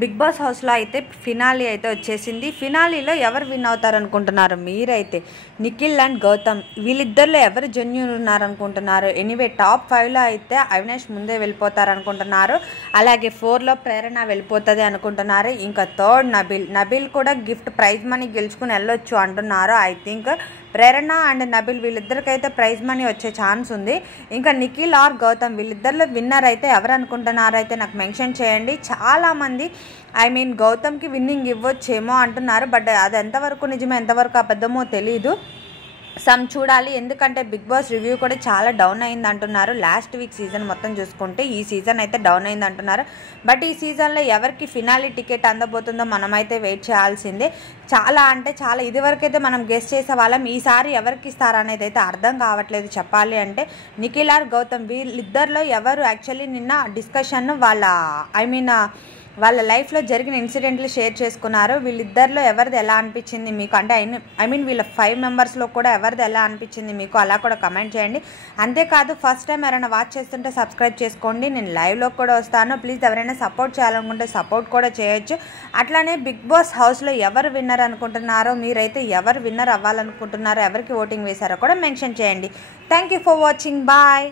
Big boss హౌస్లో అయితే finale అయితే వచ్చేసింది. ఫినాలీలో ఎవరు విన్ అవుతారనుకుంటున్నారు మీరైతే? నిఖిల్ అండ్ గౌతమ్ వీళ్ళిద్దరిలో ఎవరు జెన్యూన్ ఉన్నారనుకుంటున్నారు? ఎనీవే టాప్ 5లో అయితే అవినాష్ ముందే వెళ్ళిపోతారనుకుంటున్నారు. అలాగే 4లో ప్రేరణ వెళ్ళిపోతుంది అనుకుంటున్నారు. ఇంకా థర్డ్ నబిల్ కూడా గిఫ్ట్ ప్రైజ్ మనీ గెలుచుకుని వెళ్ళొచ్చు అంటున్నారు. I think Prerana and Nabeel వీళ్ళిద్దరికైతే ప్రైజ్ మనీ వచ్చే ఛాన్స్ ఉంది. ఇంకా నిఖిల్ ఆర్ గౌతమ్ వీళ్ళిద్దరిలో విన్నర్ అయితే ఎవరు అనుకుంటున్నారు అయితే నాకు మెన్షన్ చేయండి. చాలామంది గౌతమ్కి విన్నింగ్ ఇవ్వచ్చేమో అంటున్నారు. బట్ అది ఎంతవరకు నిజమో ఎంతవరకు అబద్ధమో తెలీదు. చూడాలి. ఎందుకంటే బిగ్ బాస్ రివ్యూ కూడా చాలా డౌన్ అయింది అంటున్నారు. లాస్ట్ వీక్ సీజన్ మొత్తం చూసుకుంటే ఈ సీజన్ అయితే డౌన్ అయింది అంటున్నారు. బట్ ఈ సీజన్లో ఎవరికి ఫినాలీ టికెట్ అందబోతుందో మనమైతే వెయిట్ చేయాల్సిందే. చాలా ఇదివరకైతే మనం గెస్ చేసే వాళ్ళం. ఈసారి ఎవరికి ఇస్తారనేది అయితే అర్థం కావట్లేదు. చెప్పాలి అంటే నిఖిల్ ఆర్ గౌతమ్ వీళ్ళిద్దరిలో ఎవరు యాక్చువల్లీ నిన్న డిస్కషన్ వాళ్ళ లైఫ్లో జరిగిన ఇన్సిడెంట్లు షేర్ చేసుకున్నారు. వీళ్ళిద్దరిలో ఎవరిది ఎలా అనిపించింది మీకు? అంటే వీళ్ళ 5 మెంబర్స్లో కూడా ఎవరిది ఎలా అనిపించింది మీకు? అలా కూడా కమెంట్ చేయండి. అంతేకాదు ఫస్ట్ టైం ఎవరైనా వాచ్ చేస్తుంటే సబ్స్క్రైబ్ చేసుకోండి. నేను లైవ్లో కూడా వస్తాను. ప్లీజ్ ఎవరైనా సపోర్ట్ చేయాలనుకుంటే సపోర్ట్ కూడా చేయొచ్చు. అట్లానే బిగ్ బాస్ హౌస్లో ఎవరు విన్నర్ అనుకుంటున్నారో, మీరైతే ఎవరు విన్నర్ అవ్వాలనుకుంటున్నారో, ఎవరికి ఓటింగ్ వేశారో కూడా మెన్షన్ చేయండి. Thank you for watching. Bye.